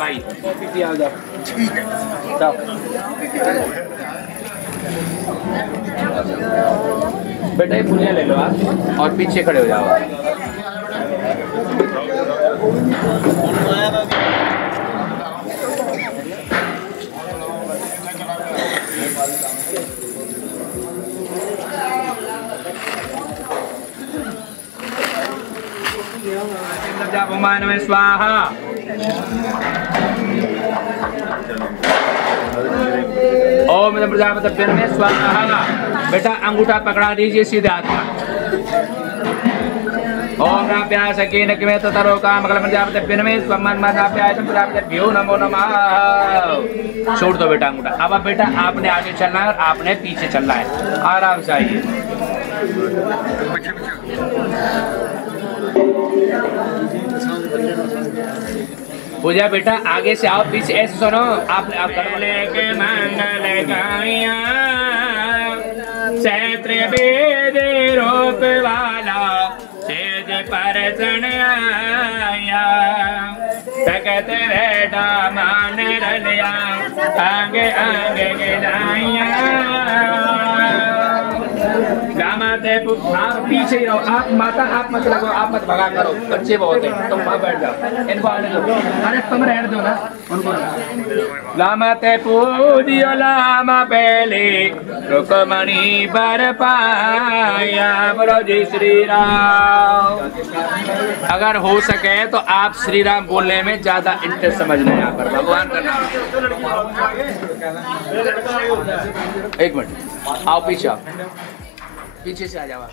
भाई कॉफी पिया दो। ठीक है बेटा, ये पुलिया ले लो आप और पीछे खड़े हो जाओ। भगवान में स्वाहा। ओम प्रजापति में स्वाहा। बेटा अंगूठा पकड़ा दीजिए सीधे हाथ का। ओम नाभ्यास कीन किमे तरो काम कल प्रजापति में स्वमन मनाभ्यास प्रजापतिभ्यो नमो नमः। छोड़ दो बेटा अंगूठा। अब बेटा आपने आगे चलना है और आपने पीछे चलना है। आराम से आइए। पूजा बेटा आगे से आओ, पीछे ऐसे सुनो। आप के मंगल गाया क्षेत्र वेद रूप वाला सेज पर आया सकत बेटा मान रलिया आगे आगे गिराया। आप पीछे रहो। आप माता आप मत लगो, आप मत भगा करो। बच्चे बहुत हैं, तुम वहाँ बैठ जाओ। इनको आने दो। अरे तुम रहने दो ना उनको। लामा ते पूजियो लामा पहले रुकमणि बर पाया। बोलो जय श्री राम। अगर हो सके तो आप श्री राम बोलने में ज्यादा इंटरेस्ट समझना है यहाँ पर। भगवान का नाम। एक मिनट आओ, पीछे आओ, पीछे से आ जाओ।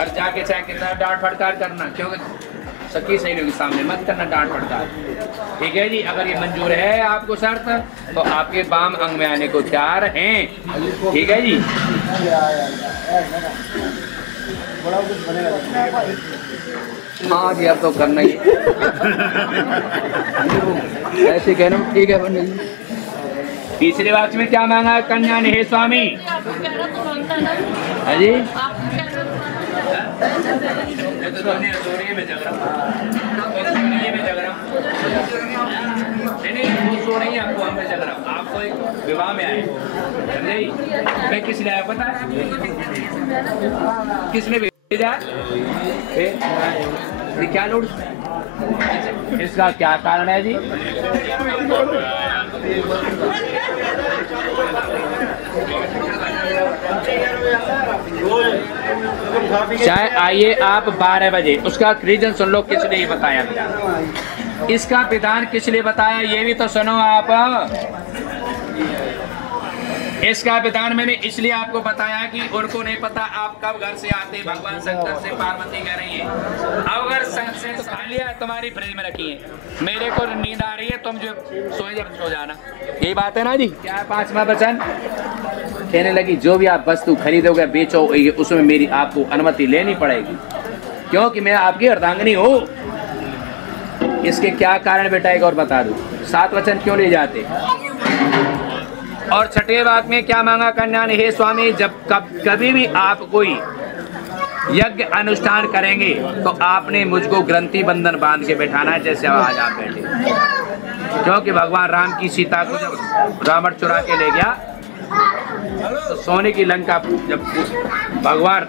घर जाके चाहे कितना डांट फटकार करना, क्योंकि सखी सहेलियों के सामने मत करना डांट फटकार। ठीक है जी, अगर ये मंजूर है आपको शर्त तो आपके बाम अंग में आने को तैयार हैं। ठीक है जी। हाँ जी, अब तो करना ही ऐसे कहना। ठीक है पंडित जी। तीसरे वाक्य में क्या मांगा कन्या ने? हे स्वामी। हाँ जी, नहीं आपको हम जग रहा हूँ, आपको एक विवाह में आए। मैं किस लिए आया पता है? किसने भेजा? क्या लोड? इसका क्या कारण है जी? चाहे आइए आप 12 बजे, उसका रीजन सुन लो किस लिए बताया। इसका विधान किस लिए बताया ये भी तो सुनो आप। इसका विधान मैंने इसलिए आपको बताया कि उनको नहीं पता आप कब घर से आते। भगवान शंकर से पार्वती कह रही है अब अगर से तो खा लिया तुम्हारी फ्रिज में रखी है, मेरे को नींद आ रही है, तुम जो सोए जब सो जाना। यही बात है ना जी। क्या है 5वां वचन? कहने लगी जो भी आप वस्तु खरीदोगे बेचो उसमें मेरी आपको अनुमति लेनी पड़ेगी, क्योंकि मैं आपकी अर्धांगिनी हूँ। इसके क्या कारण बेटा एक और बता दूं। 7 वचन क्यों ले जाते? और 6ठे वाक्य में क्या मांगा कन्या ने? हे स्वामी, जब कभी भी आप कोई यज्ञ अनुष्ठान करेंगे तो आपने मुझको ग्रंथि बंधन बांध के बैठाना है, जैसे आज आप बैठे। क्योंकि भगवान राम की सीता को जब रावण चुरा के ले गया तो सोने की लंका जब भगवान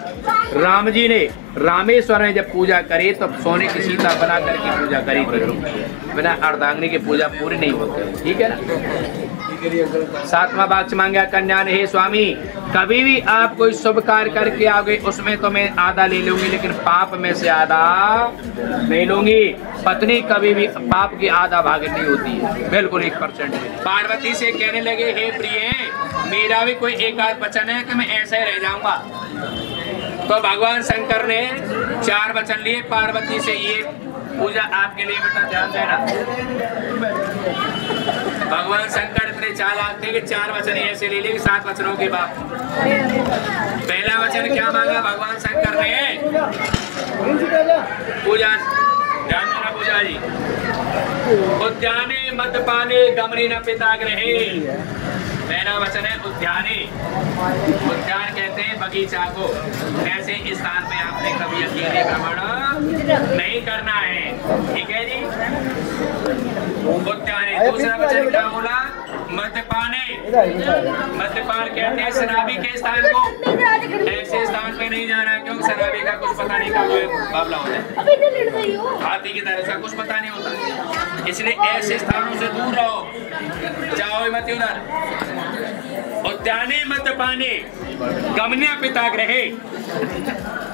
राम जी ने रामेश्वर में जब पूजा करी तो सोने की सीता बना करके पूजा करी थी। बिना अर्धांगिनी की पूजा पूरी नहीं होती। ठीक है ना। 7वां वाक्य मांगा कन्या ने? हे स्वामी, कभी भी आप कोई शुभ कार्य करके आओगे उसमें तो मैं आधा ले लूंगी, लेकिन पाप में से आधा नहीं लूंगी। पत्नी कभी भी पाप की आधा भाग नहीं होती है, बिल्कुल 1%। पार्वती से कहने लगे हे प्रिय, मेरा भी कोई एक आध वचन है कि मैं ऐसे ही रह जाऊंगा। तो भगवान शंकर ने 4 वचन लिए पार्वती से। ये पूजा आपके लिए बेटा ध्यान देना। भगवान शंकर इतने चालाक थे कि 4 वचन ऐसे ले लिए 7 वचनों के बाद। पहला वचन क्या मांगा भगवान शंकर ने? पूजा ध्यान देना पूजा जी। उद्याने मद्यपाने गमनी न पिता गृहे। पहला वचन है उद्याने। उद्यान कहते हैं बगीचा को। ऐसे स्थान में आपने कभी अकेले भ्रमण नहीं करना है। ठीक है जी। उद्याने। दूसरा वचन क्या बोला? मद्यपाने। मद्यपान कहते हैं शराबी के स्थान को। ऐसे स्थान पे नहीं जाना, क्योंकि शराबी का कुछ पता नहीं कब बाबला होता है, हाथी की तरह उसका कुछ पता नहीं होता। इसलिए ऐसे स्थानों से दूर रहो, जाओ मत उधर। उद्याने मद्यपाने गमन्या पिता गृहे।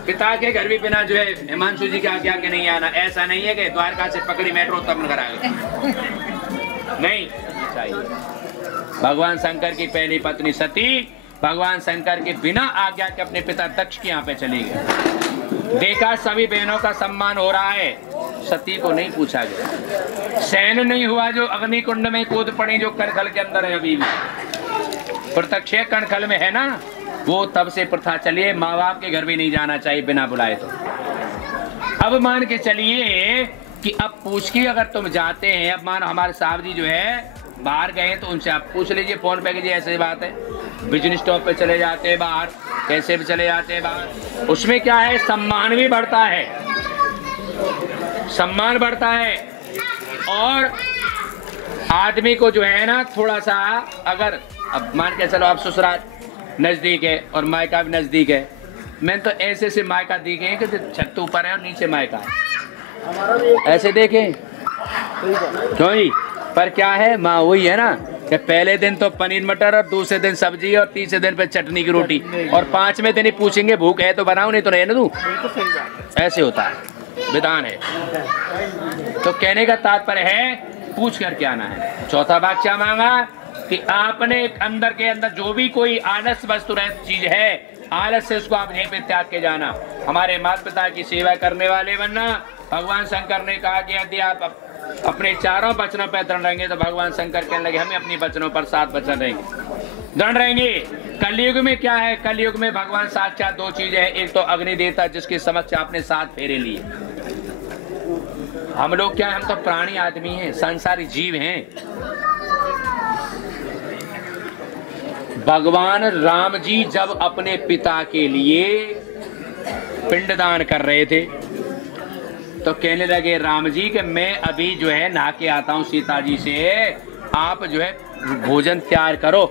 पिता के घर भी बिना जो है हिमांशु जी के आज्ञा के नहीं आना। ऐसा नहीं है कि द्वारका से पकड़ी मेट्रो तब घर आ गए, नहीं चाहिए। भगवान शंकर की पहली पत्नी सती भगवान शंकर के बिना आज्ञा के अपने पिता दक्ष के यहाँ पे चली गई। देखा सभी बहनों का सम्मान हो रहा है, सती को नहीं पूछा गया। सहन नहीं हुआ जो अग्नि कुंड में कूद पड़ी, जो कणखल के अंदर है अभी भी प्रत्यक्ष कणखल में है ना, वो तब से प्रथा चली है। माँ बाप के घर भी नहीं जाना चाहिए बिना बुलाए। तो अब मान के चलिए कि अब पूछ के अगर तुम जाते हैं, अब मान हमारे साहब जी जो है बाहर गए तो उनसे आप पूछ लीजिए फोन पे कि जी ऐसी बात है। बिजनेस स्टॉप पे चले जाते हैं बाहर, कैसे भी चले जाते हैं बाहर, उसमें क्या है सम्मान भी बढ़ता है, सम्मान बढ़ता है। और आदमी को जो है ना थोड़ा सा, अगर अब मान के चलो आप ससुराल नजदीक है और मायका भी नजदीक है, मैंने तो ऐसे से मायका देखे हैं कि छत ऊपर है और नीचे मायका है, ऐसे देखें क्यों जी। पर क्या है माँ वही है ना कि पहले दिन तो पनीर मटर और दूसरे दिन सब्जी और तीसरे दिन पे चटनी की रोटी, और 5वें दिन ही पूछेंगे भूख है तो बनाओ नहीं तो रहने दूं। ऐसे होता है, विधान है। तो कहने का तात्पर्य है पूछ कर क्या आना है। चौथा वाक्य क्या मांगा कि आपने अंदर के अंदर जो भी कोई आलस वस्तु चीज है, आलस से उसको आप यहीं पे त्याग के जाना। हमारे माता पिता की सेवा करने वाले बनना। भगवान शंकर ने कहा कि यदि आप अपने चारों वचनों पर दृढ़ रहेंगे तो भगवान शंकर कहने लगे हमें अपनी वचनों पर 7 वचन रहेंगे, दृढ़ रहेंगे। कलयुग में क्या है? कलयुग में भगवान साक्षात 2 चीजें हैं। एक तो अग्नि देवता जिसके समक्ष आपने 7 फेरे लिए। हम लोग क्या, हम तो प्राणी आदमी हैं, संसारी जीव हैं। भगवान राम जी जब अपने पिता के लिए पिंडदान कर रहे थे तो कहने लगे राम जी कि मैं अभी जो है नहा के आता हूँ सीता जी से, आप जो है भोजन तैयार करो।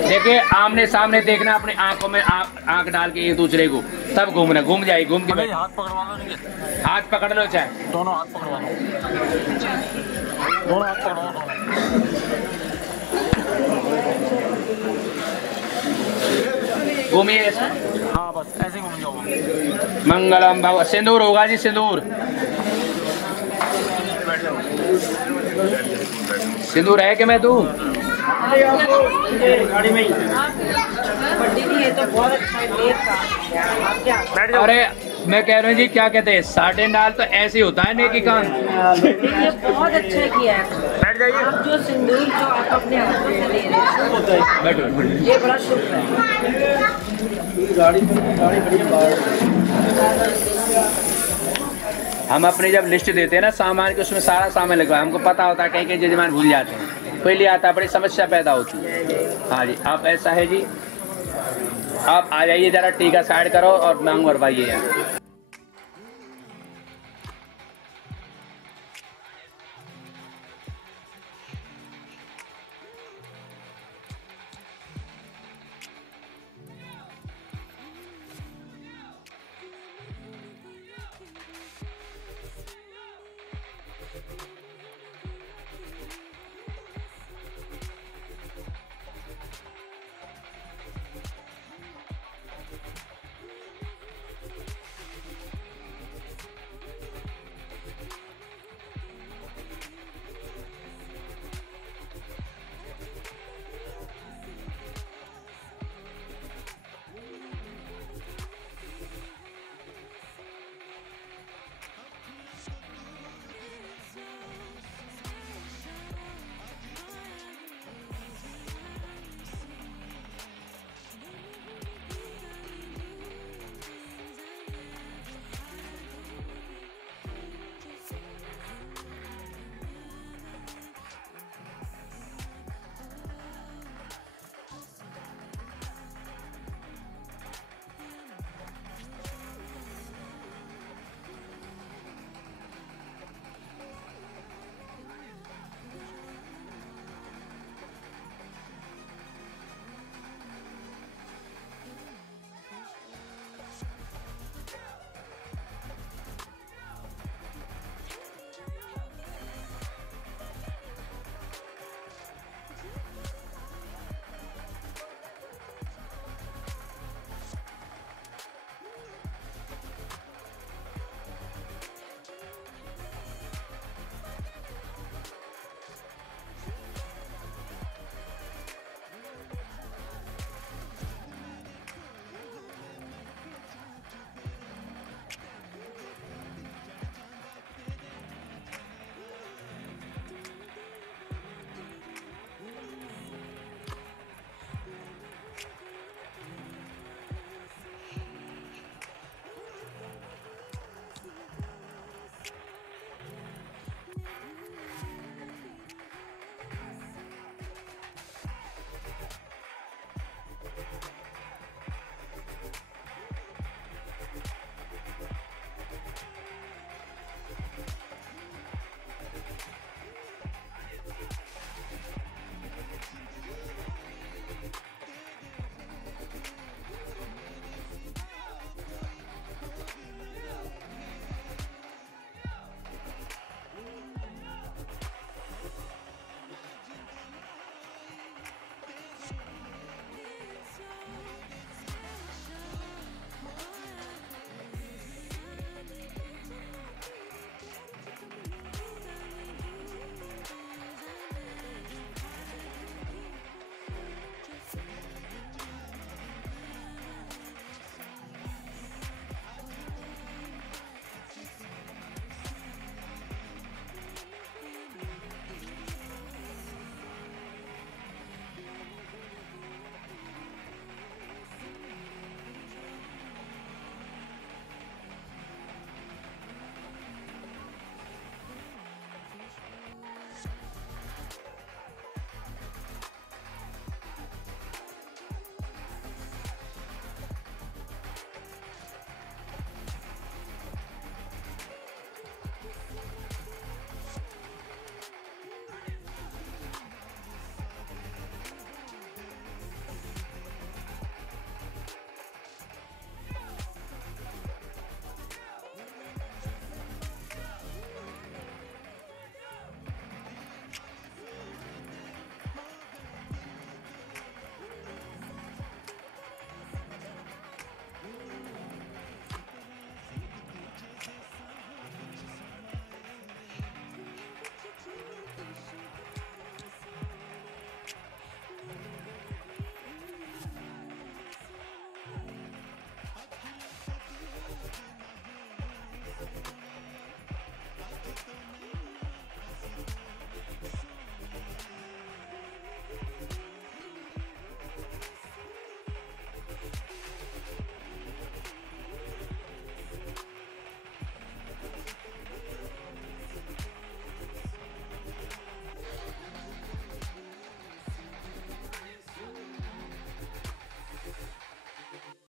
देखिए आमने सामने देखना, अपने आंखों में आंख डाल के एक दूसरे को, तब घूमना, घूम जाए, घूम के हाथ पकड़वा लो, हाथ पकड़ लो, चाहे दोनों हाथ पकड़वा लो, दोनों हाथ पकड़वा लो। घूमिए, हाँ बस ऐसे घूम जाओ। मंगलम भगवान। सिंदूर होगा जी, सिंदूर, सिंदूर है कि मैं दूं? गाड़ी में ही है तो बहुत अच्छा है। अरे मैं कह रहा हूँ जी, क्या कहते हैं, साढ़े नाल तो ऐसे ही होता है नेकी काम। ये बहुत अच्छा किया है। बैठ जाइए। आप जो सिंदूर जो आप अपने हाथों से ले रहे हैं, बैठो। ये बड़ा शुभ है। हम अपने जब लिस्ट देते हैं ना सामान की, उसमें सारा सामान लगवा, हमको पता होता है कहीं कहीं जजमान भूल जाते हैं, पहले आता है, बड़ी समस्या पैदा होती है। हाँ जी, आप ऐसा है जी, आप आ जाइए, जरा टीका साइड करो और मांग भरवाइए।